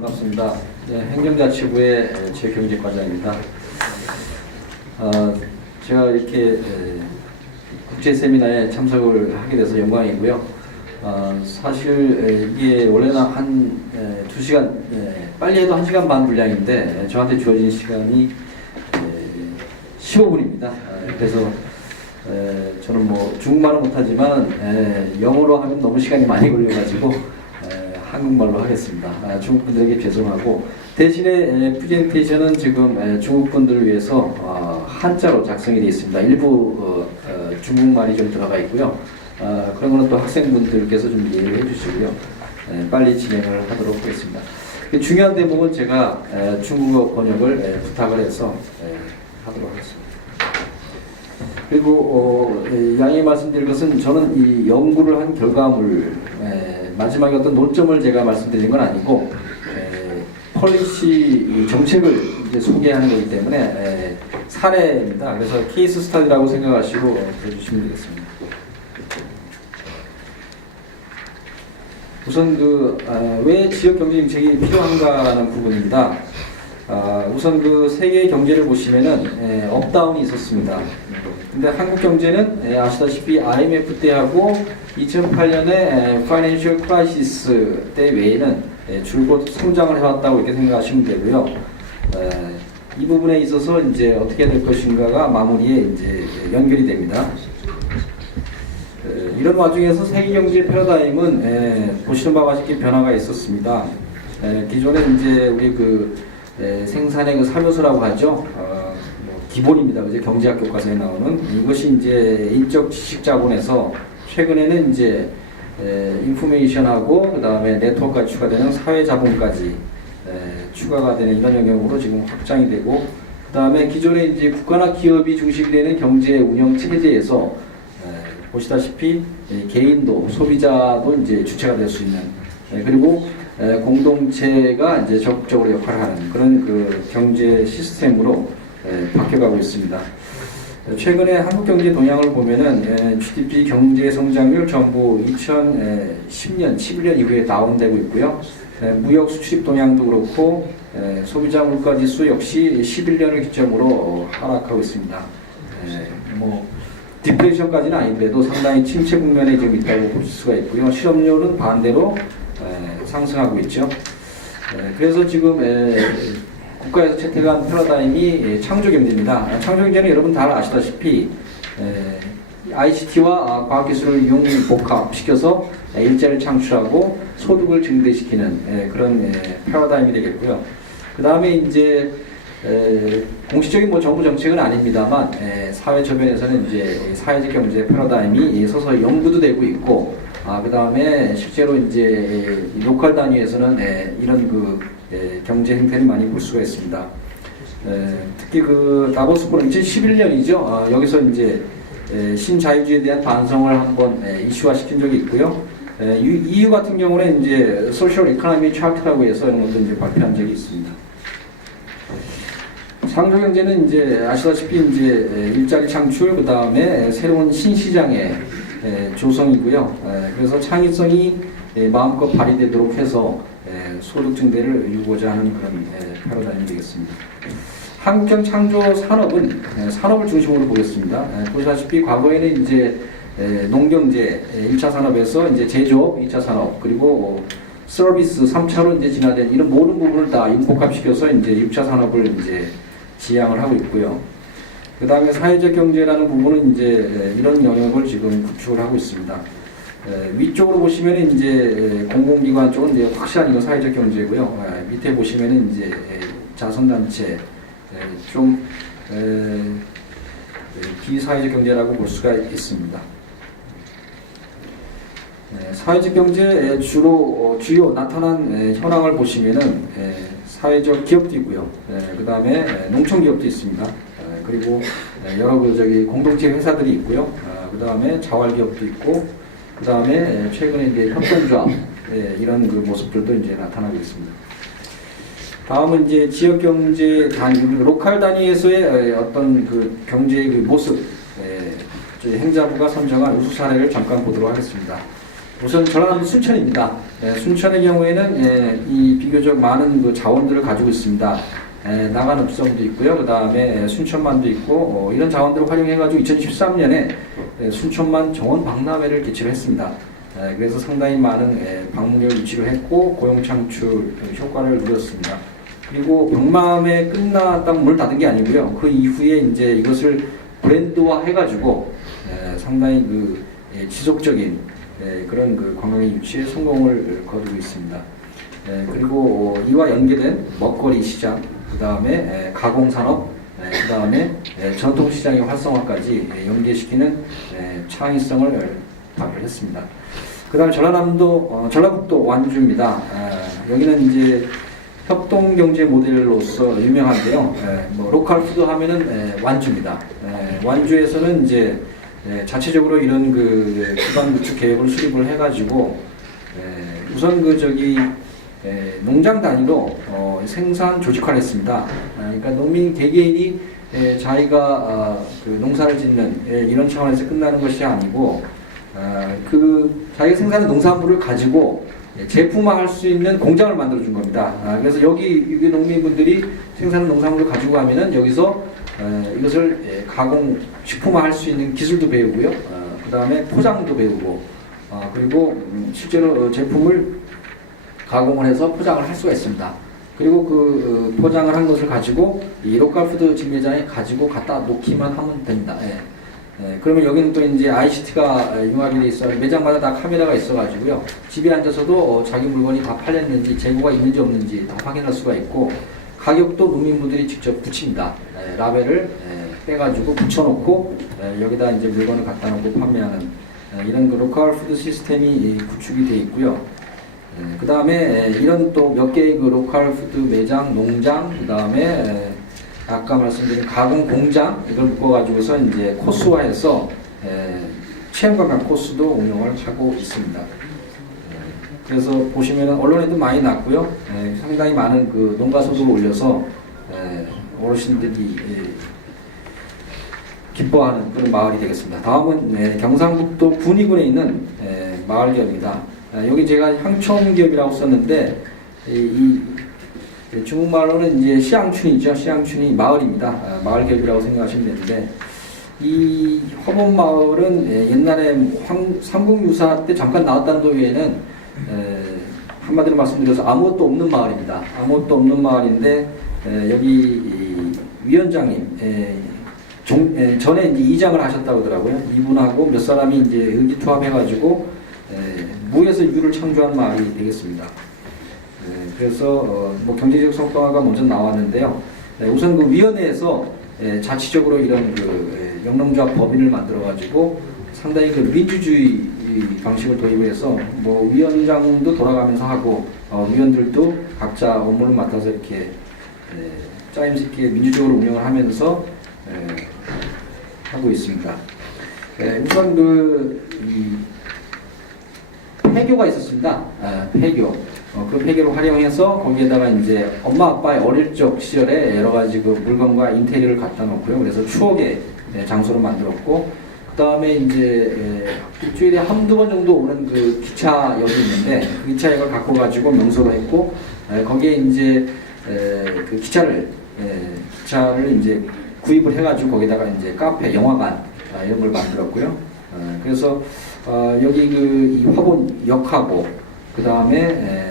반갑습니다. 네, 행정자치부의 지역경제과장입니다. 제가 이렇게 국제 세미나에 참석을 하게 돼서 영광이고요. 사실 이게 원래는 한 2시간, 빨리 해도 1시간 반 분량인데 저한테 주어진 시간이 15분입니다. 그래서 저는 뭐 중국말은 못하지만 영어로 하면 너무 시간이 많이 걸려가지고 한국말로 하겠습니다. 중국 분들에게 죄송하고, 대신에 프레젠테이션은 지금 중국 분들을 위해서 한자로 작성이 되어 있습니다. 일부 중국말이 좀 들어가 있고요. 그런 거는 또 학생분들께서 좀 이해를 해주시고요. 빨리 진행을 하도록 하겠습니다. 중요한 대목은 제가 중국어 번역을 부탁을 해서 하도록 하겠습니다. 그리고 양해 말씀드릴 것은, 저는 이 연구를 한 결과물, 마지막에 어떤 논점을 제가 말씀드린 건 아니고 폴리시 정책을 이제 소개하는 거기 때문에 사례입니다. 그래서 케이스 스터디라고 생각하시고 해주시면 되겠습니다. 우선 왜 지역 경제 정책이 필요한가라는 부분입니다. 우선 세계 경제를 보시면은 업다운이 있었습니다. 근데 한국 경제는 아시다시피 IMF 때하고 2008년에 파이낸셜 크라이시스 때 외에는 줄곧 성장을 해왔다고 이렇게 생각하시면 되고요. 이 부분에 있어서 이제 어떻게 될 것인가가 마무리에 이제 연결이 됩니다. 이런 와중에서 세계 경제 패러다임은 보시는 바와 같이 변화가 있었습니다. 기존에 이제 우리 생산의 사료소라고 하죠. 기본입니다. 이제 경제학 교과서에 나오는 이것이 이제 인적 지식 자본에서 최근에는 이제 인포메이션하고 그 다음에 네트워크가 추가되는 사회 자본까지 추가가 되는 이런 영역으로 지금 확장이 되고, 그 다음에 기존에 이제 국가나 기업이 중심이 되는 경제 운영 체제에서 보시다시피 개인도 소비자도 이제 주체가 될 수 있는, 그리고 공동체가 이제 적극적으로 역할을 하는 그런 경제 시스템으로 바뀌어가고 있습니다. 최근에 한국 경제 동향을 보면은 GDP 경제 성장률 전부 2010년, 11년 이후에 다운되고 있고요. 무역 수출입 동향도 그렇고 소비자 물가 지수 역시 11년을 기점으로 하락하고 있습니다. 디플레이션까지는 아닌데도 상당히 침체 국면에 지금 있다고 볼 수가 있고요. 실업률은 반대로 상승하고 있죠. 그래서 지금 국가에서 채택한 패러다임이 창조경제입니다. 창조경제는 여러분 다 아시다시피 ICT와 과학기술을 융복합시켜서 일자리를 창출하고 소득을 증대시키는 그런 패러다임이 되겠고요. 그 다음에 이제 공식적인 정부 정책은 아닙니다만 사회 저변에서는 이제 사회적 경제 패러다임이 서서히 연구도 되고 있고, 그 다음에 실제로 이제 로컬 단위에서는 이런 경제 행태를 많이 볼 수가 있습니다. 특히 다보스 포럼 2011년이죠. 여기서 이제 신자유주의에 대한 반성을 한번 이슈화 시킨 적이 있고요. EU 같은 경우는 이제 소셜 이코노미 차트라고 해서 이런 것도 이제 발표한 적이 있습니다. 창조 경제는 이제 아시다시피 이제 일자리 창출, 그 다음에 새로운 신시장의 조성이고요. 그래서 창의성이 마음껏 발휘되도록 해서 소득 증대를 이루고자 하는 그런 패러다임이 되겠습니다. 한국형 창조 산업은 산업을 중심으로 보겠습니다. 보시다시피 과거에는 이제 농경제 1차 산업에서 이제 제조업 2차 산업, 그리고 서비스 3차로 이제 진화된 이런 모든 부분을 다 융복합시켜서 이제 6차 산업을 이제 지향을 하고 있고요. 그 다음에 사회적 경제라는 부분은 이제 이런 영역을 지금 구축을 하고 있습니다. 위쪽으로 보시면 이제 공공기관 쪽은 이제 확실한 이거 사회적 경제고요. 밑에 보시면은 이제 자선단체 좀 비사회적 경제라고 볼 수가 있습니다. 사회적 경제 주요 나타난 현황을 보시면은 사회적 기업도 있고요. 그 다음에 농촌 기업도 있습니다. 그리고 여러 공동체 회사들이 있고요. 그 다음에 자활 기업도 있고, 그 다음에 최근에 이제 협동조합 이런 모습들도 이제 나타나고 있습니다. 다음은 이제 지역 경제 단위, 로컬 단위에서의 어떤 경제의 모습, 저희 행자부가 선정한 우수 사례를 잠깐 보도록 하겠습니다. 우선 전라남도 순천입니다. 순천의 경우에는 이 비교적 많은 그 자원들을 가지고 있습니다. 나간읍성도 있고요. 그 다음에 순천만도 있고 이런 자원들을 활용해가지고 2013년에 순천만 정원 박람회를 개최를 했습니다. 그래서 상당히 많은 방문객을 유치를 했고 고용 창출 효과를 누렸습니다. 그리고 경마회 끝났다고 문을 닫은 게 아니고요. 그 이후에 이제 이것을 브랜드화 해가지고 상당히 그 지속적인 그런 그 관광의 유치에 성공을 거두고 있습니다. 그리고 이와 연계된 먹거리 시장, 그 다음에 가공산업, 그 다음에 전통시장의 활성화까지 연계시키는 창의성을 발휘했습니다. 그 다음에 전라북도 완주입니다. 여기는 이제 협동경제 모델로서 유명한데요. 뭐 로컬 푸드 하면은 완주입니다. 완주에서는 이제 자체적으로 이런 그 기반 구축 계획을 수립을 해가지고 우선 농장 단위로 생산 조직화를 했습니다. 그러니까 농민 개개인이 자기가 그 농사를 짓는 이런 차원에서 끝나는 것이 아니고 그 자기가 생산한 농산물을 가지고 제품화할 수 있는 공장을 만들어 준 겁니다. 그래서 여기 농민분들이 생산한 농산물을 가지고 가면은 여기서 이것을 가공 식품화할 수 있는 기술도 배우고요. 그 다음에 포장도 배우고 그리고 실제로 제품을 가공을 해서 포장을 할 수가 있습니다. 그리고 그 포장을 한 것을 가지고 이 로컬푸드 직매장에 가지고 갖다 놓기만 하면 됩니다. 그러면 여기는 또 이제 ICT가 융합이 돼 있어 매장마다 다 카메라가 있어가지고요. 집에 앉아서도 자기 물건이 다 팔렸는지 재고가 있는지 없는지 다 확인할 수가 있고 가격도 농민분들이 직접 붙입니다. 라벨을 빼가지고 붙여놓고 여기다 이제 물건을 갖다 놓고 판매하는 이런 그 로컬 푸드 시스템이 구축이 되어 있고요. 그 다음에 이런 또 몇 개의 그 로컬 푸드 매장, 농장, 그 다음에 아까 말씀드린 가공 공장 이걸 묶어가지고서 이제 코스화해서 체험관광 코스도 운영을 하고 있습니다. 그래서 보시면은 언론에도 많이 났고요. 상당히 많은 그 농가 소득을 올려서 어르신들이 기뻐하는 그런 마을이 되겠습니다. 다음은 경상북도 군위군에 있는 마을기업입니다. 여기 제가 향촌기업이라고 썼는데 이 중국말로는 이제 시양춘이죠. 시양춘이 마을입니다. 마을기업이라고 생각하시면 되는데 이 허범마을은 옛날에 삼국유사 때 잠깐 나왔다는 것 외에는 한마디로 말씀드려서 아무것도 없는 마을입니다. 아무것도 없는 마을인데 여기 위원장님 전에 이제 이장을 하셨다고 하더라고요. 이분하고 몇 사람이 이제 의기투합해가지고 무에서 유를 창조한 마을이 되겠습니다. 그래서 뭐 경제적 성과가 먼저 나왔는데요. 우선 그 위원회에서 자치적으로 이런 그 영농조합 법인을 만들어가지고 상당히 그 민주주의 방식을 도입해서 뭐 위원장도 돌아가면서 하고 위원들도 각자 업무를 맡아서 이렇게 짜임새 있게 민주적으로 운영을 하면서 하고 있습니다. 우선 그 폐교가 있었습니다. 폐교. 그 폐교를 활용해서 거기에다가 이제 엄마 아빠의 어릴 적 시절에 여러 가지 그 물건과 인테리어를 갖다 놓고요. 그래서 추억의 장소로 만들었고, 그 다음에 이제 일주일에 한두 번 정도 오는 그 기차역이 있는데 그 기차역을 갖고 가지고 명소로 했고, 거기에 이제 그 기차를 이제 구입을 해가지고 거기다가 이제 카페, 영화관 이런 걸 만들었고요. 그래서 여기 이 화본역하고 그 다음에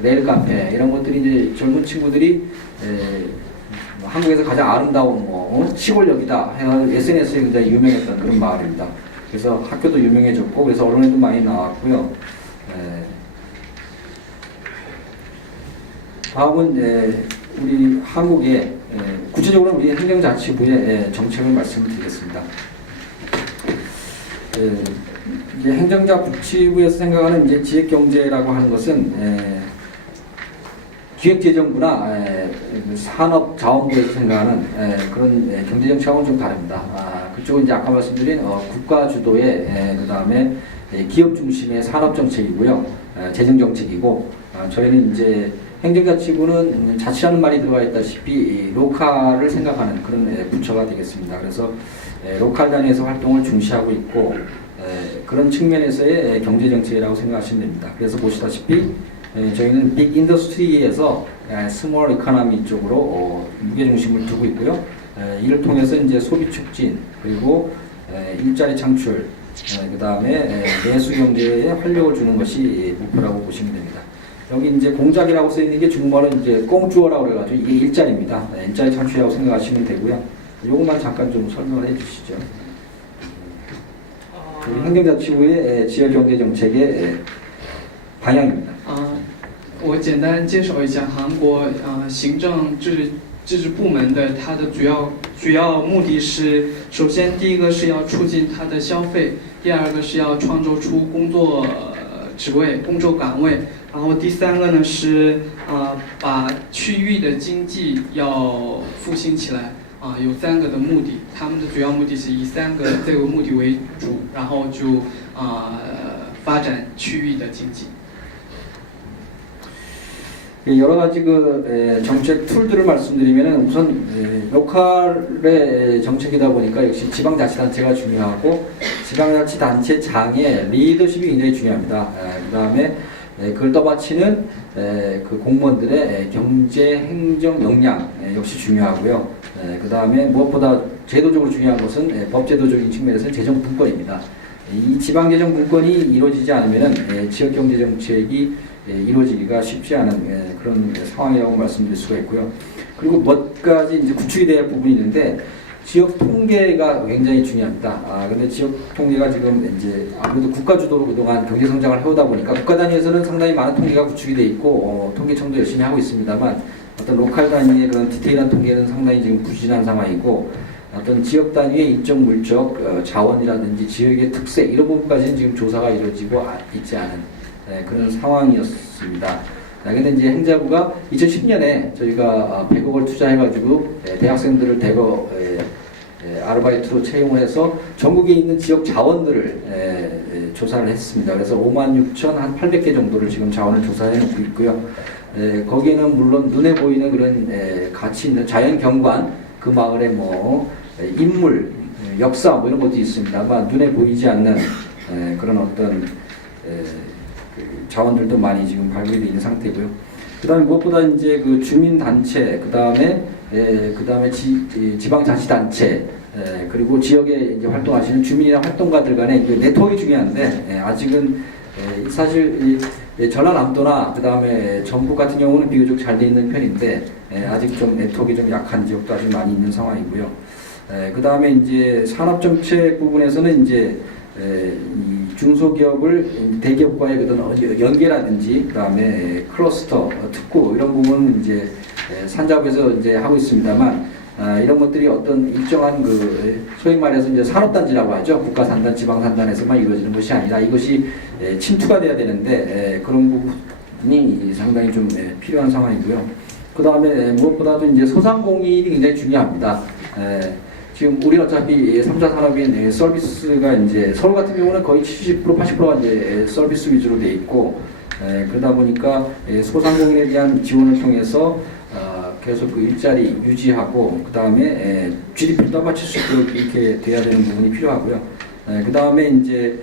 레일 카페 이런 것들이 이제 젊은 친구들이 한국에서 가장 아름다운 시골역이다 해서 SNS에 굉장히 유명했던 그런 마을입니다. 그래서 학교도 유명해졌고 그래서 언론에도 많이 나왔고요. 다음은 우리 한국의 구체적으로 우리 행정자치부의 정책을 말씀드리겠습니다. 이제 행정자치부에서 생각하는 이제 지역경제라고 하는 것은 기획재정부나 산업자원부에서 생각하는 그런 경제적 차원은 좀 다릅니다. 그쪽은 이제 아까 말씀드린 국가 주도의 그 다음에 기업 중심의 산업정책이고요, 재정정책이고, 저희는 이제 행정자치부는 자치라는 말이 들어가 있다시피 로컬을 생각하는 그런 부처가 되겠습니다. 그래서 로컬 단위에서 활동을 중시하고 있고, 그런 측면에서의 경제 정책이라고 생각하시면 됩니다. 그래서 보시다시피 저희는 빅 인더스트리에서 스몰 이코노미 쪽으로 무게 중심을 두고 있고요. 이를 통해서 이제 소비 촉진 그리고 일자리 창출 그 다음에 내수 경제에 활력을 주는 것이 목표라고 보시면 됩니다. 여기 이제 공작이라고 써 있는 게 중국말로 이제 꽁주어라고 그래가지고 이게 일자리입니다. 일자리 창출이라고 생각하시면 되고요. 요것만 잠깐 좀 설명을 해주시죠. 행정자치부의 지역경제정책의 방향입니다. 我简单介绍一下韩国行政自治部门的它的主要目的是，首先第一个是要促进它的消费，第二个是要创造出工作职位、工作岗位，然后第三个呢是把区域的经济要复兴起来。有3个的目的，他们的主要目的是以3个这个目的为主，然后就发展区域的经济。 여러 가지 그 정책 툴들을 말씀드리면은 우선 로컬의 정책이다 보니까 역시 지방자치단체가 중요하고 지방자치단체장의 리더십이 굉장히 중요합니다. 그 다음에 그걸 떠받치는 그 공무원들의 경제 행정 역량 역시 중요하고요. 그 다음에 무엇보다 제도적으로 중요한 것은 법제도적인 측면에서는 재정 분권입니다. 이 지방재정 분권이 이루어지지 않으면은 지역경제정책이 이루어지기가 쉽지 않은 그런 상황이라고 말씀드릴 수가 있고요. 그리고 몇 가지 이제 구축이 돼야 할 부분이 있는데 지역 통계가 굉장히 중요합니다. 근데 지역 통계가 지금 이제 아무래도 국가 주도로 그동안 경제 성장을 해오다 보니까 국가 단위에서는 상당히 많은 통계가 구축이 돼 있고 통계청도 열심히 하고 있습니다만 어떤 로컬 단위의 그런 디테일한 통계는 상당히 지금 부진한 상황이고 어떤 지역 단위의 인적 물적 자원이라든지 지역의 특색 이런 부분까지는 지금 조사가 이루어지고 있지 않은 그런 상황이었습니다. 근데 이제 행자부가 2010년에 저희가 100억을 투자해가지고 대학생들을 대거 아르바이트로 채용을 해서 전국에 있는 지역 자원들을 조사를 했습니다. 그래서 56,800개 정도를 지금 자원을 조사해 놓고 있고요. 거기에는 물론 눈에 보이는 그런 가치 있는 자연 경관, 그 마을의 뭐 인물, 역사 뭐 이런 것도 있습니다만 눈에 보이지 않는 그런 어떤 자원들도 많이 지금 발굴이 있는 상태고요. 그다음에 무엇보다 이제 그 주민단체, 그다음에 지방자치단체, 그리고 지역에 이제 활동하시는 주민이나 활동가들 간의 네트워크가 중요한데 아직은 사실 전라남도나 그다음에 전북 같은 경우는 비교적 잘 돼 있는 편인데 아직 좀 네트워크가 좀 약한 지역도 아주 많이 있는 상황이고요. 그다음에 이제 산업정책 부분에서는 이제 이 중소기업을 대기업과의 어떤 연계라든지 그다음에 클러스터, 특구 이런 부분은 이제 산자부에서 이제 하고 있습니다만 이런 것들이 어떤 일정한 그 소위 말해서 이제 산업단지라고 하죠. 국가산단, 지방산단에서만 이루어지는 것이 아니라 이것이 침투가 돼야 되는데 그런 부분이 상당히 좀 필요한 상황이고요. 그 다음에 무엇보다도 이제 소상공인이 굉장히 중요합니다. 지금 우리 어차피 3차 산업인 서비스가 이제 서울 같은 경우는 거의 70% 80%가 이제 서비스 위주로 돼 있고 그러다 보니까 소상공인에 대한 지원을 통해서 계속 그 일자리 유지하고 그 다음에 GDP를 떠받칠 수 있도록 이렇게 돼야 되는 부분이 필요하고요. 그 다음에 이제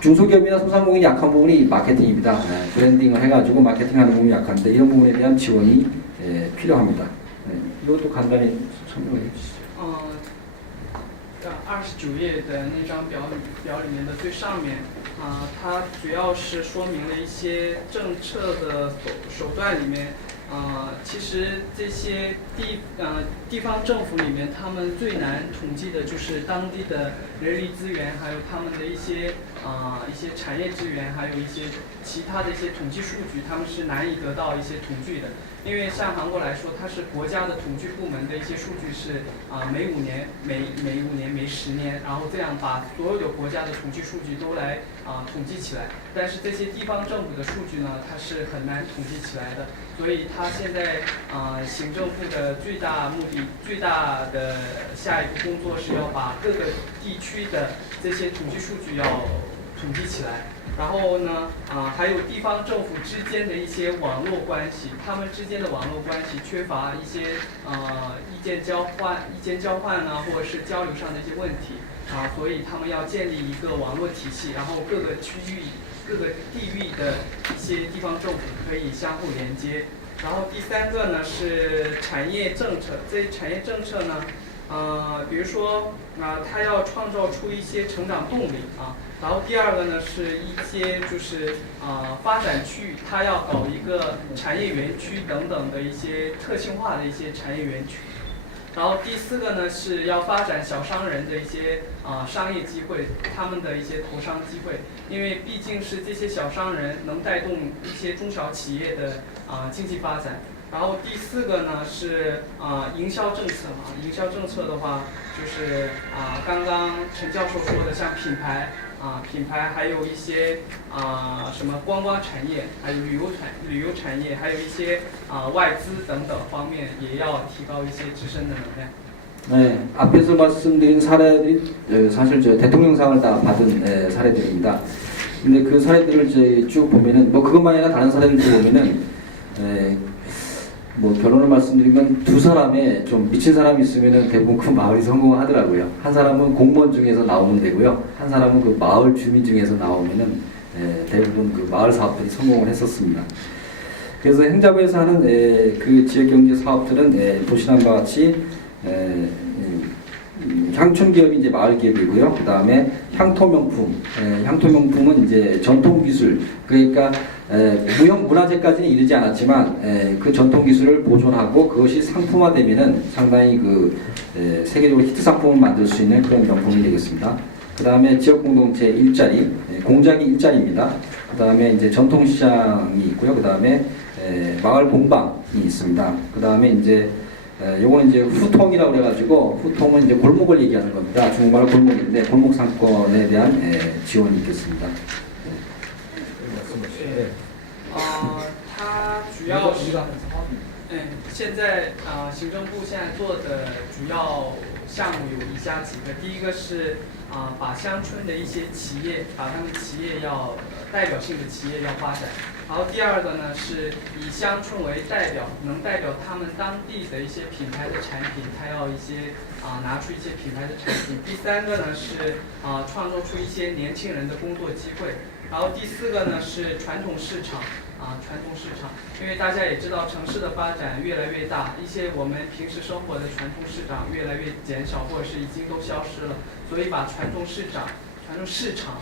중소기업이나 소상공인이 약한 부분이 마케팅입니다. 브랜딩을 해가지고 마케팅하는 부분이 약한데 이런 부분에 대한 지원이 필요합니다. 이것도 간단히 설명해 주시죠. 29页的那张表里面的最上面，它主要是说明了一些政策的手段里面，其实这些地方政府里面，他们最难统计的就是当地的人力资源，还有他们的一些产业资源，还有一些其他的一些统计数据，他们是难以得到一些统计的。因为像韩国来说，它是国家的统计部门的一些数据是每5年、每5年、每10年，然后这样把所有的国家的统计数据都来统计起来。但是这些地方政府的数据呢，它是很难统计起来的。所以它现在行政部的最大的下一步工作是要把各个地区的这些统计数据要统计起来，然后呢，还有地方政府之间的一些网络关系，他们之间的网络关系缺乏一些意见交换呢，或者是交流上的一些问题所以他们要建立一个网络体系，然后各个区域、各个地域的一些地方政府可以相互连接。然后第三个呢是产业政策，这产业政策呢，比如说它要创造出一些成长动力然后第二个呢是一些就是发展区域，它要搞一个产业园区等等的一些特性化的一些产业园区。然后第四个呢是要发展小商人的一些商业机会，他们的一些投商机会，因为毕竟是这些小商人能带动一些中小企业的经济发展。然后第四个呢是营销政策营销政策的话，就是刚刚陈教授说的，像品牌还有一些什么观光产业，还有旅游产业，还有一些外资等等方面，也要提高一些自身的能量。 네, 앞에서 말씀드린 사례들이 사실 저 대통령상을 다 받은 사례들입니다. 근데 그 사례들을 이제 쭉 보면은 뭐 그것만 아니라 다른 사례들도 보면은 뭐 결론을 말씀드리면 두 사람의 좀 미친 사람이 있으면은 대부분 그 마을이 성공하더라고요. 한 사람은 공무원 중에서 나오면 되고요. 한 사람은 그 마을 주민 중에서 나오면은 대부분 그 마을 사업들이 성공을 했었습니다. 그래서 행자부에서 하는 그 지역 경제 사업들은 보시는 바와 같이 향촌 기업이 이제 마을 기업이고요. 그 다음에 향토 명품, 향토 명품은 이제 전통 기술, 그러니까 무형 문화재까지는 이르지 않았지만 그 전통 기술을 보존하고 그것이 상품화되면은 상당히 그 세계적으로 히트 상품을 만들 수 있는 그런 명품이 되겠습니다. 그 다음에 지역 공동체 일자리, 공작이 일자리입니다. 그 다음에 이제 전통 시장이 있고요. 그 다음에 마을 공방이 있습니다. 그 다음에 이제 요거는 이제 후통이라고 그래가지고 후통은 이제 골목을 얘기하는 겁니다. 중국말로 골목인데 골목 상권에 대한 지원이 있겠습니다. 它主要是现在行政部现在做的主要项目有以下几个，第一个是把乡村的一些企业，把他们企业要代表性的企业要发展。然后第二个呢是以乡村为代表，能代表他们当地的一些品牌的产品，它要一些拿出一些品牌的产品。第三个呢是创造出一些年轻人的工作机会。然后第四个呢是传统市场传统市场，因为大家也知道城市的发展越来越大，一些我们平时生活的传统市场越来越减少，或者是已经都消失了，所以把传统市场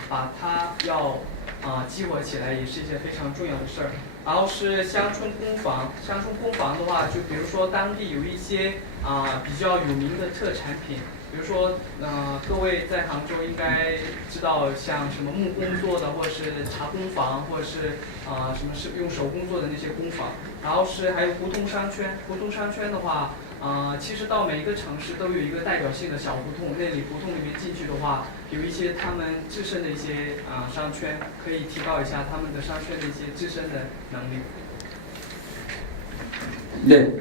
把它要激活起来也是一件非常重要的事儿。然后是乡村工坊，乡村工坊的话，就比如说当地有一些比较有名的特产品，比如说各位在杭州应该知道像什么木工做的，或者是茶工坊，或者是什么是用手工做的那些工坊。然后是还有胡同商圈，胡同商圈的话。其实到每一个城市都有一个代表性的小胡同，那里胡同里面进去的话，有一些他们自身的一些商圈，可以提高一下他们的商圈的一些自身的能力。 네,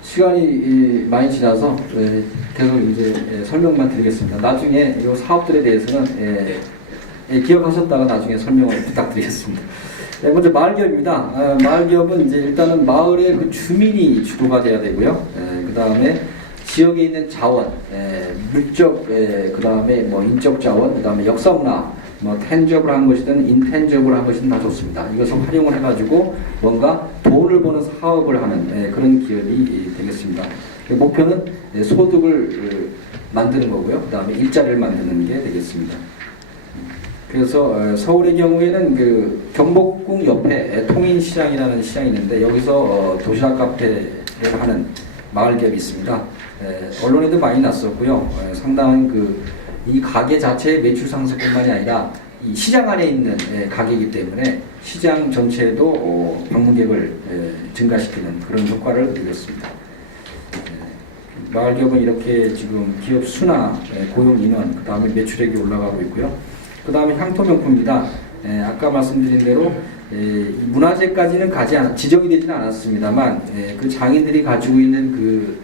시간이 많이 지나서 계속 이제 설명만 드리겠습니다. 나중에 이 사업들에 대해서는 기억하셨다가 나중에 설명을 부탁드리겠습니다. 네, 먼저 마을기업입니다. 마을기업은 이제 일단은 마을의 그 주민이 주도가 돼야 되고요. 그 다음에 지역에 있는 자원, 물적, 그 다음에 뭐 인적 자원, 그 다음에 역사문화, 뭐 텐저블 한 것이든 인텐저블 한 것이든 다 좋습니다. 이것을 활용을 해가지고 뭔가 돈을 버는 사업을 하는 그런 기업이 되겠습니다. 목표는 소득을 만드는 거고요. 그 다음에 일자리를 만드는 게 되겠습니다. 그래서 서울의 경우에는 그 경복궁 옆에 통인시장이라는 시장이 있는데 여기서 도시락 카페를 하는 마을 기업이 있습니다. 언론에도 많이 났었고요. 상당한 이 가게 자체의 매출 상승뿐만이 아니라 이 시장 안에 있는 가게이기 때문에 시장 전체에도 방문객을 증가시키는 그런 효과를 누렸습니다. 마을 기업은 이렇게 지금 기업 수나 고용 인원, 그 다음에 매출액이 올라가고 있고요. 그 다음에 향토명품입니다. 아까 말씀드린 대로 문화재까지는 지정이 되지는 않았습니다만 그 장인들이 가지고 있는 그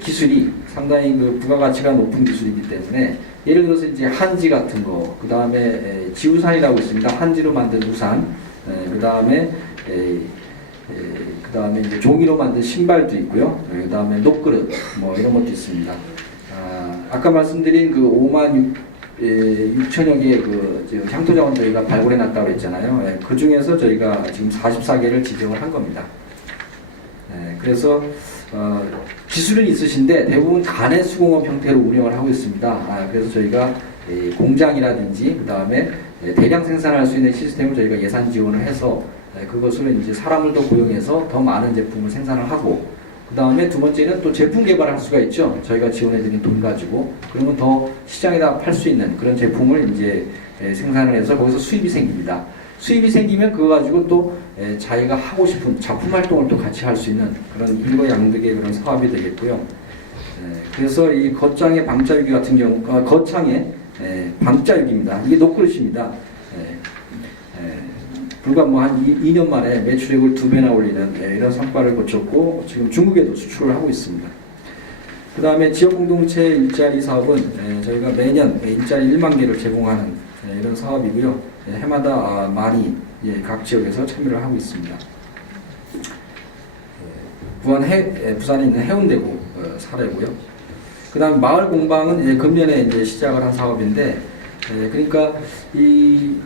기술이 상당히 그 부가가치가 높은 기술이기 때문에 예를 들어서 이제 한지 같은 거, 그 다음에 지우산이라고 있습니다. 한지로 만든 우산, 그 다음에 이제 종이로 만든 신발도 있고요. 그 다음에 녹그릇, 뭐 이런 것도 있습니다. 아까 말씀드린 그 5만 6천여 개의 그 향토 자원 저희가 발굴해 놨다고 했잖아요. 그 중에서 저희가 지금 44개를 지정을 한 겁니다. 그래서 기술은 있으신데 대부분 간의 수공업 형태로 운영을 하고 있습니다. 그래서 저희가 공장이라든지 그 다음에 대량 생산할 수 있는 시스템을 저희가 예산 지원을 해서 그것을 이제 사람을 더 고용해서 더 많은 제품을 생산을 하고, 그 다음에 두 번째는 또 제품 개발할 수가 있죠. 저희가 지원해드린 돈 가지고 그러면 더 시장에다 팔 수 있는 그런 제품을 이제 생산을 해서 거기서 수입이 생깁니다. 수입이 생기면 그거 가지고 또 자기가 하고 싶은 작품 활동을 또 같이 할 수 있는 그런 일거양득의 그런 사업이 되겠고요. 그래서 이 겉장의 방자유기 같은 경우, 겉창의 방자유기입니다. 이게 녹그릇입니다. 불과 뭐 한 2년 만에 매출액을 2배나 올리는 이런 성과를 거쳤고 지금 중국에도 수출을 하고 있습니다. 그 다음에 지역공동체 일자리 사업은 저희가 매년 일자리 1만 개를 제공하는 이런 사업이고요. 해마다 많이 각 지역에서 참여를 하고 있습니다. 부산에 있는 해운대구 사례고요. 그 다음에 마을 공방은 금년에 이제 시작을 한 사업인데, 그러니까 이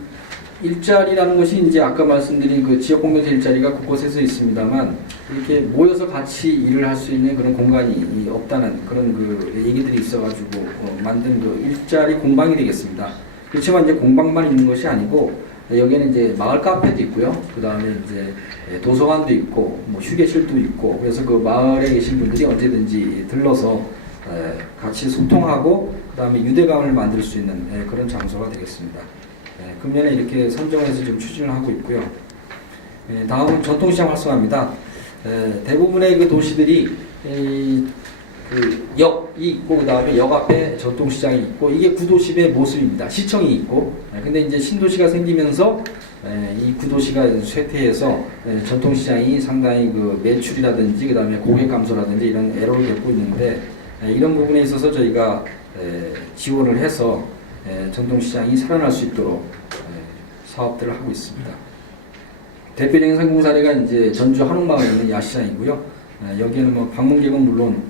일자리라는 것이 이제 아까 말씀드린 그 지역 공동체 일자리가 곳곳에서 있습니다만 이렇게 모여서 같이 일을 할 수 있는 그런 공간이 없다는 그런 그 얘기들이 있어가지고 만든 그 일자리 공방이 되겠습니다. 그렇지만 이제 공방만 있는 것이 아니고 여기에는 이제 마을 카페도 있고요. 그 다음에 이제 도서관도 있고 뭐 휴게실도 있고, 그래서 그 마을에 계신 분들이 언제든지 들러서 같이 소통하고 그 다음에 유대감을 만들 수 있는 그런 장소가 되겠습니다. 금년에 이렇게 선정해서 좀 추진을 하고 있고요. 다음은 전통시장 활성화입니다. 대부분의 그 도시들이 그 역이 있고 그 다음에 역 앞에 전통시장이 있고 이게 구도심의 모습입니다. 시청이 있고, 근데 이제 신도시가 생기면서 이 구도시가 쇠퇴해서 전통시장이 상당히 그 매출이라든지 그 다음에 고객 감소라든지 이런 애로를 겪고 있는데, 이런 부분에 있어서 저희가 지원을 해서 전통시장이 살아날 수 있도록 사업들을 하고 있습니다. 대표적인 성공 사례가 이제 전주 한옥마을에 있는 야시장이고요. 여기에는 뭐 방문객은 물론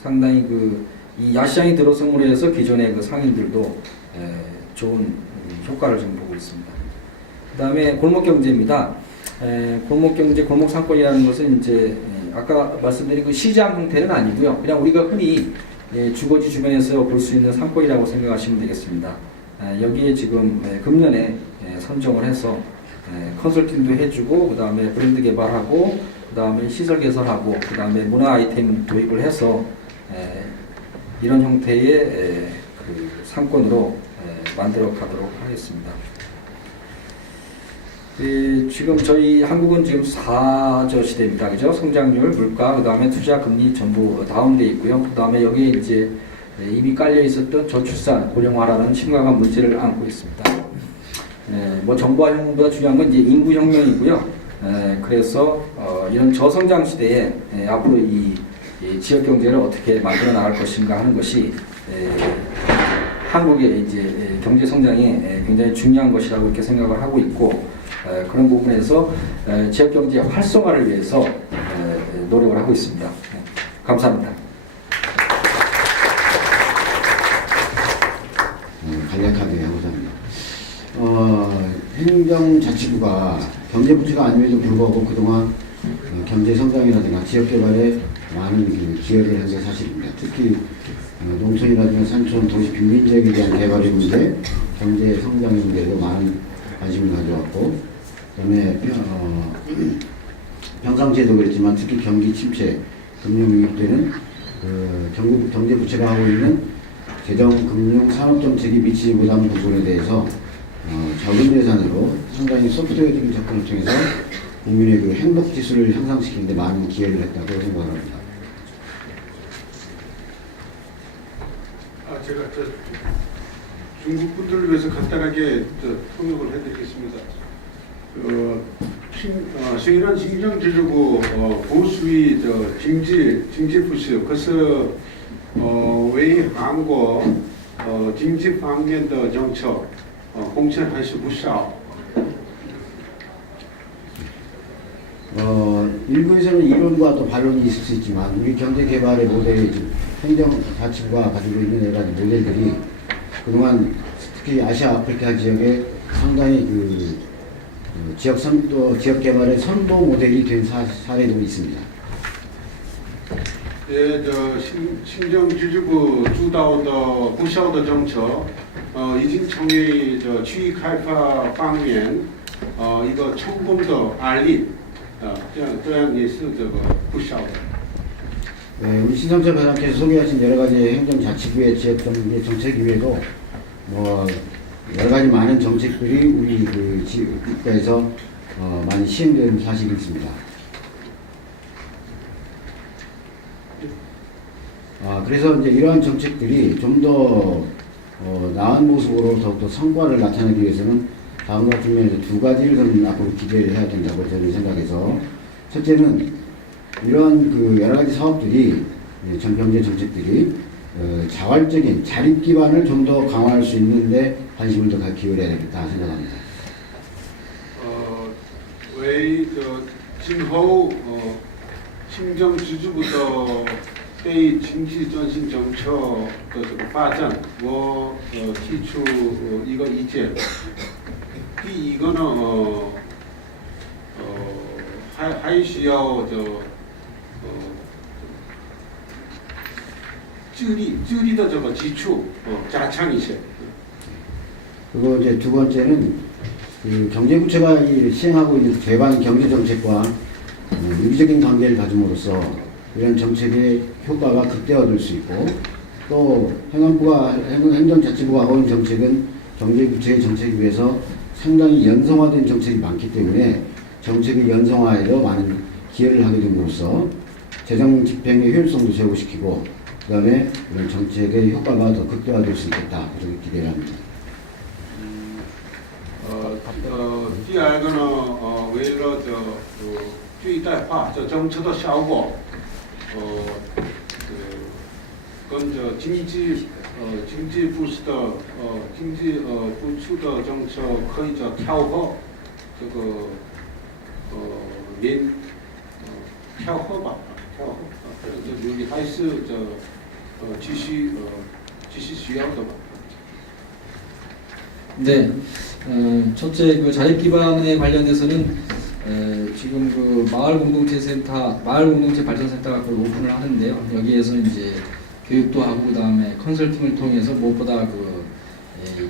상당히 이 야시장이 들어섬으로 해서 기존의 그 상인들도 좋은 효과를 좀 보고 있습니다. 그 다음에 골목경제입니다. 골목경제, 골목상권이라는 것은 이제 아까 말씀드린 그 시장 형태는 아니고요. 그냥 우리가 흔히 주거지 주변에서 볼 수 있는 상권이라고 생각하시면 되겠습니다. 여기에 지금 금년에 선정을 해서 컨설팅도 해주고 그 다음에 브랜드 개발하고 그 다음에 시설 개설하고 그 다음에 문화 아이템 도입을 해서 이런 형태의 그 상권으로 만들어 가도록 하겠습니다. 지금 저희 한국은 지금 4저 시대입니다. 그죠? 성장률, 물가, 그 다음에 투자 금리 전부 다운돼 있고요. 그 다음에 여기에 이제 이미 깔려 있었던 저출산, 고령화라는 심각한 문제를 안고 있습니다. 뭐 정부와 혁명보다 중요한 건 이제 인구혁명이고요. 그래서 이런 저성장 시대에 앞으로 이 지역 경제를 어떻게 만들어 나갈 것인가 하는 것이 한국의 이제 경제 성장에 굉장히 중요한 것이라고 이렇게 생각을 하고 있고, 그런 부분에서 지역 경제 활성화를 위해서 노력을 하고 있습니다. 감사합니다. 간략하게 감사합니다. 행정자치부가 경제부처가 아님에도 불구하고 그동안 경제성장이라든가 지역개발에 많은 기여를 한 게 사실입니다. 특히 농촌이라든가 산촌, 도시 빈민지역에 대한 개발의 문제, 경제성장의 문제에도 많은 관심을 가져왔고, 그다음에 평상시에도 그랬지만 특히 경기 침체, 금융위기 때는 경제부처가 하고 있는 재정, 금융, 산업정책이 미치지 못하는 부분에 대해서 적은 예산으로 상당히 소프트웨어적인 접근을 통해서 국민의 그 행복 지수를 향상시키는 데 많은 기여를 했다고 생각합니다. 제가 중국 분들을 위해서 간단하게 통역을 해드리겠습니다. 신이란 행정지주부 보수의 징지부시 그래서 웨이 한국 经济方面的政策，贡献还是不少。 일부에서는 이론과 또 반론이 있을 수 있지만 우리 경제개발의 모델이 행정자치부가 가지고 있는 여러 가지 모델들이 그동안 특히 아시아 아프리카 지역에 상당히 지역 개발의 선도 모델이 된 사례도 있습니다. 行政自治部主导的不少的政策，已经成为区域开发方面一个成功的案例，这样也是不少的。 네, 우리 신성철 회장께서 소개하신 여러 가지 행정자치부의 지역 정책 이외에도 뭐 여러 가지 많은 정책들이 우리 국가에서 많이 시행되는 사실이 있습니다. 그래서 이제 이러한 정책들이 좀 더 나은 모습으로 더욱더 성과를 나타내기 위해서는 다음과 같은 면에서 두 가지를 저는 앞으로 기대를 해야 된다고 저는 생각해서 첫째는 이러한 여러 가지 사업들이 경제 정책들이 자발적인 자립 기반을 좀 더 강화할 수 있는데 관심을 더 기울여야 되겠다 생각합니다. 为今后行政自治部的对经济转型政策的发展，我提出一个意见。第一个呢，还需要治理的基础加强一些。 그리고 이제 두 번째는 경제부처가 시행하고 있는 개방 경제정책과 유기적인 관계를 가짐으로써 이런 정책의 효과가 극대화될 수 있고 또 행정자치부가 하고 있는 정책은 경제부처의 정책에 비해서 상당히 연성화된 정책이 많기 때문에 정책의 연성화에도 많은 기여를 하게 됨으로써 재정 집행의 효율성도 제고시키고 그 다음에 이런 정책의 효과가 더 극대화될 수 있겠다 그렇게 기대를 합니다. 第二个呢，为了最大化政策的效果，跟经济部出的政策可以调和调和吧，这里还是继续需要的吧。 네, 첫째 자립 기반에 관련해서는 지금 마을 공동체 발전센터가 그걸 오픈을 하는데요. 여기에서 이제 교육도 하고 그다음에 컨설팅을 통해서 무엇보다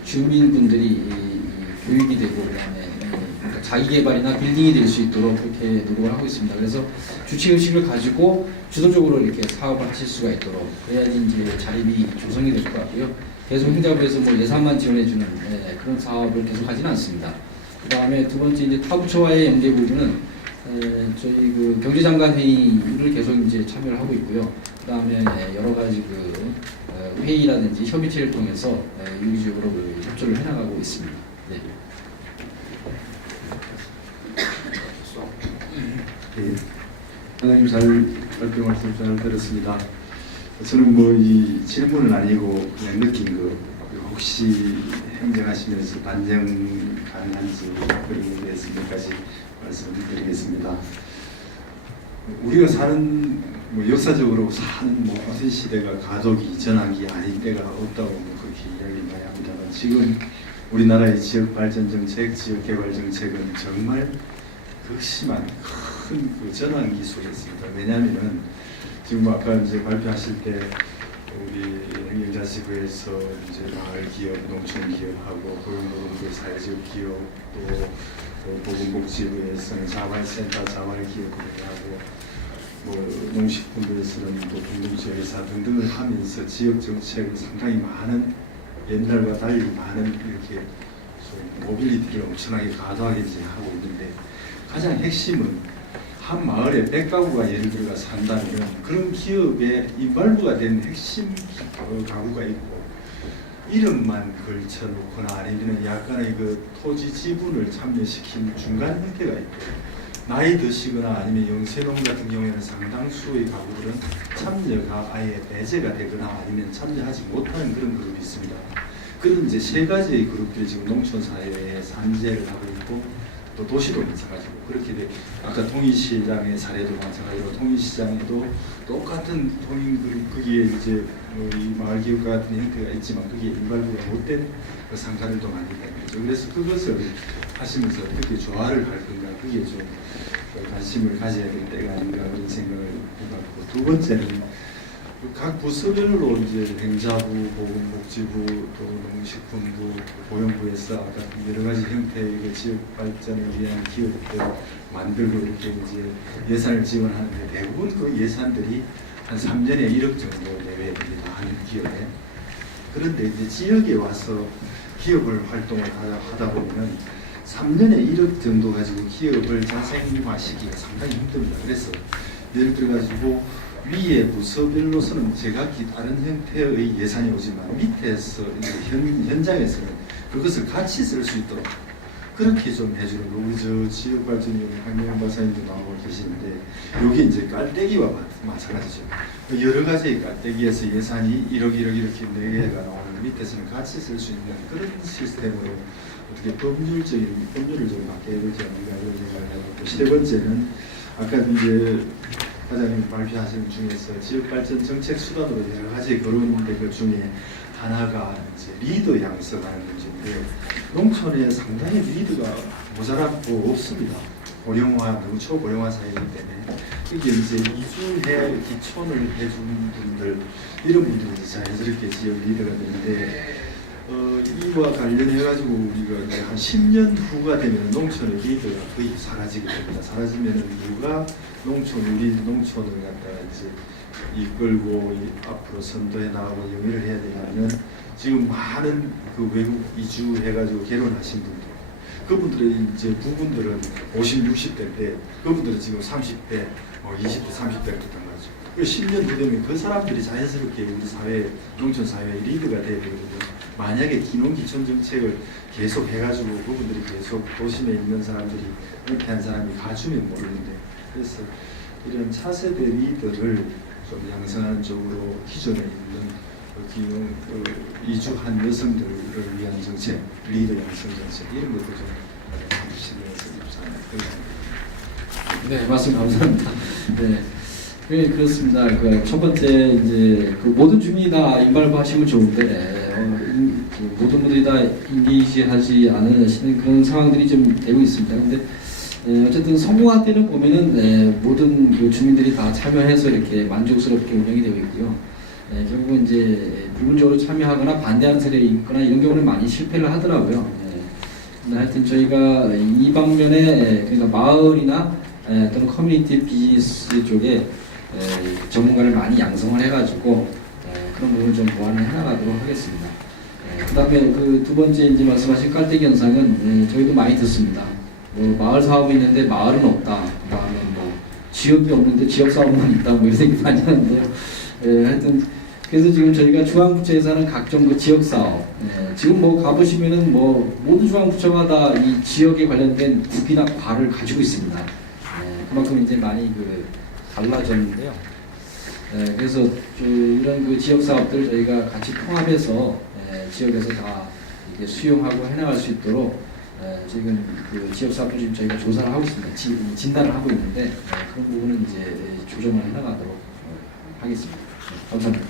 주민분들이 교육이 되고 그다음에 그러니까 자기 개발이나 빌딩이 될 수 있도록 그렇게 노력을 하고 있습니다. 그래서 주체 의식을 가지고 주도적으로 이렇게 사업을 하실 수가 있도록 그래야지 이제 자립이 조성이 될 것 같고요. 계속 행정부에서 뭐 예산만 지원해주는 그런 사업을 계속 하지는 않습니다. 그 다음에 두 번째 이제 타부처와의 연계 부분은 저희 경제장관 회의를 계속 이제 참여를 하고 있고요. 그 다음에 여러 가지 회의라든지 협의체를 통해서 유기적으로 협조를 해나가고 있습니다. 네. 사장님 잘 말씀 잘 들었습니다. 저는 이 질문은 아니고 그냥 느낀 거 혹시 행정하시면서 반영 가능한지 그런 것에 대해서 몇 가지 말씀드리겠습니다. 우리가 사는 역사적으로 사는 어떤 시대가 가족이 전환기 아닌 때가 없다고 그렇게 이야기 많이 합니다만 지금 우리나라의 지역 발전 정책, 지역 개발 정책은 정말 극심한 큰 전환기 속에 있습니다. 왜냐하면은 지금 아까 이제 발표하실 때 우리 행정자치부에서 이제 마을 기업, 농촌 기업하고 고용노동부 사회적 기업 또 보건복지부에서는 자활센터, 자활기업을 하고 농식품부에서는 또 공동체회사 등등을 하면서 지역 정책을 상당히 많은 옛날과 달리 많은 이렇게 모빌리티를 엄청나게 과도하게 이제 하고 있는데 가장 핵심은 한 마을에 100가구가 예를 들어 산다면 그런 기업에 인발부가 된 핵심 가구가 있고 이름만 걸쳐놓거나 아니면 약간의 토지 지분을 참여시킨 중간 형태가 있고 나이 드시거나 아니면 영세농 같은 경우에는 상당수의 가구들은 참여가 아예 배제가 되거나 아니면 참여하지 못하는 그런 그룹이 있습니다. 그런 이제 세 가지의 그룹들이 지금 농촌 사회에 산재를 하고 있고 또 도시도 마찬가지고 그렇게 돼. 아까 통일시장의 사례도 마찬가지로 통일시장에도 똑같은 통일 그룹 거기에 이제 이 마을기업 같은 형태가 있지만 그게 일괄부가 못된 그 상가들도 많이 있다는 거죠. 그래서 그것을 하시면서 어떻게 조화를 할 건가 그게 좀 관심을 가져야 될 때가 아닌가 그런 생각을 해봤고 두 번째는 각 부서별로 이제 행자부, 보건복지부, 또 농식품부, 고용부에서 아까 여러 가지 형태의 지역 발전을 위한 기업들 만들고 이렇게 이제 예산을 지원하는데 대부분 그 예산들이 한 3년에 1억 정도 내외 됩니다. 한 기업에. 그런데 이제 지역에 와서 기업을 활동을 하다 보면 3년에 1억 정도 가지고 기업을 자생화시키기가 상당히 힘듭니다. 그래서 예를 들어가지고 위에 부서별로서는 제각기 다른 형태의 예산이 오지만 밑에서 현장에서는 그것을 같이 쓸 수 있도록 그렇게 좀 해주는 거. 우리 저 지역발전위원회 황명 박사님도 나오고 계시는데 여기 이제 깔때기와 마찬가지죠. 여러 가지 깔때기에서 예산이 1억 이렇게 4개가 나오는 밑에서는 같이 쓸 수 있는 그런 시스템으로 어떻게 법률을 좀 바뀌어야 되지 않는가 그런 생각을 해봤고 세 번째는 아까 이제 과장님 발표하신 중에서 지역발전 정책 수단으로 여러 가지 거론된 것 중에 하나가 이제 리더 양성하는 문제인데 농촌에 상당히 리더가 모자라고 없습니다. 고령화, 너무 초고령화 사회이기 때문에 이게 이제 이주해 기촌을 해주는 분들 이런 분들이 자연스럽게 지역 리더가 되는데 이와 관련해가지고 우리가 이제 한 10년 후가 되면 농촌의 리더가 거의 사라지게 됩니다. 사라지면 누가 우리 농촌을 갖다가 이제 이끌고 앞으로 선도해 나가고 영위를 해야 되냐면 지금 많은 그 외국 이주해가지고 결혼하신 분들 그분들의 이제 부분들은 50, 60대인데 그분들은 지금 30대, 20대, 30대를 됐단 말이죠. 그 10년 후 되면 그 사람들이 자연스럽게 우리 사회, 농촌 사회의 리더가 되야 되거든요. 만약에 기농기촌 정책을 계속 해가지고 그분들이 계속 도심에 있는 사람들이 은퇴한 사람이 가주면 모르는데 그래서 이런 차세대 리더를 좀 양성하는 쪽으로 기존에 있는 기농 이주한 여성들을 위한 정책, 리더 양성 정책 이런 것도 좀 신경을 써주지 않을까. 네, 말씀 감사합니다. 네. 네, 그렇습니다. 그 첫 번째 이제 그 모든 주민이 다 인발부 하시면 좋은데 모든 분들이 다 인게이지하지 않으시는 그런 상황들이 좀 되고 있습니다. 근데 어쨌든 성공할 때는 보면은 모든 그 주민들이 다 참여해서 이렇게 만족스럽게 운영이 되고 있고요. 결국은 이제 부분적으로 참여하거나 반대하는 세력이 있거나 이런 경우는 많이 실패를 하더라고요. 근데 하여튼 저희가 이 방면에 그러니까 마을이나 또는 커뮤니티 비즈니스 쪽에 전문가를 많이 양성을 해가지고 그런 부분을 좀 보완을 해나가도록 하겠습니다. 그 다음에 그 두 번째 이제 말씀하신 깔때기 현상은 저희도 많이 듣습니다. 뭐 마을 사업이 있는데 마을은 없다. 그 다음에 뭐 지역이 없는데 지역 사업만 있다. 뭐 이런 얘기 많이 하는데요. 하여튼 그래서 지금 저희가 중앙부처에서는 각종 그 지역 사업 지금 뭐 가보시면은 뭐 모든 중앙부처가 다 이 지역에 관련된 국이나 과를 가지고 있습니다. 그만큼 이제 많이 그 달라졌는데요. 그래서 이런 그 지역 사업들 저희가 같이 통합해서 지역에서 다 이게 수용하고 해나갈 수 있도록 지금 그 지역 사업도 지금 저희가 조사를 하고 있습니다. 진단을 하고 있는데 그런 부분은 이제 조정을 해나가도록 하겠습니다. 감사합니다.